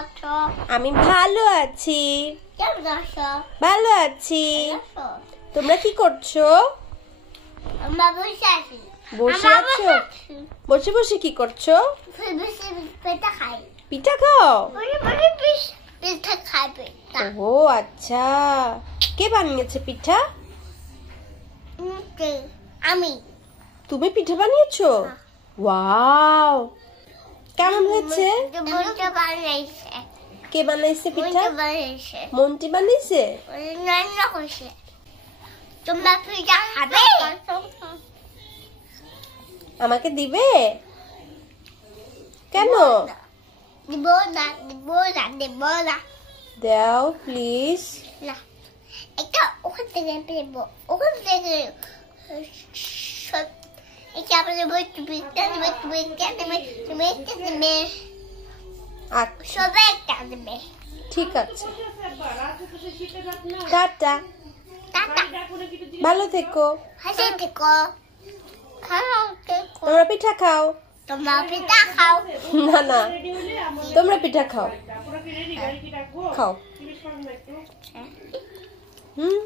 আছো? আমি ভালো আছি। কেমন আছো? ভালো আছি। তোমরা কি করছো? আমরা বসে আছি। বসে আছো? বসে বসে কি করছো? বসে পিঠা খাই। পিঠা খাও? বসে বসে পিঠা খাই পিঠা। ও আচ্ছা, কে বানিয়েছে পিঠা? আমি। তুমি পিঠা বানিয়েছো? ওয়াও, কেমন হয়েছে? মনটা বানাইছে। কে বানাইছে পিঠা? মনটা বানাইছে। মন্টি বানিয়েছে? রান্না করছে। তোমরা পিঠা খাবে? আমাকে দিবে? কেন? দিব না, দিব না, দিব না। দাও প্লিজ। না, এটা ওখান থেকে পেব। ওখান থেকে এটা আমাদের পিঠা দেবে, তুমি একটা দেবে, তুমি একটা দেবে, আচ্ছা সবাই একটা দেবে। ঠিক আছে, টাটা, টাটা, ভালো থেকো। হাসি থেকো, খাও থেকো। তোমরা পিঠা খাও। তোমরা পিঠা খাও। না না, তোমরা পিঠা খাও। খাও। হুম।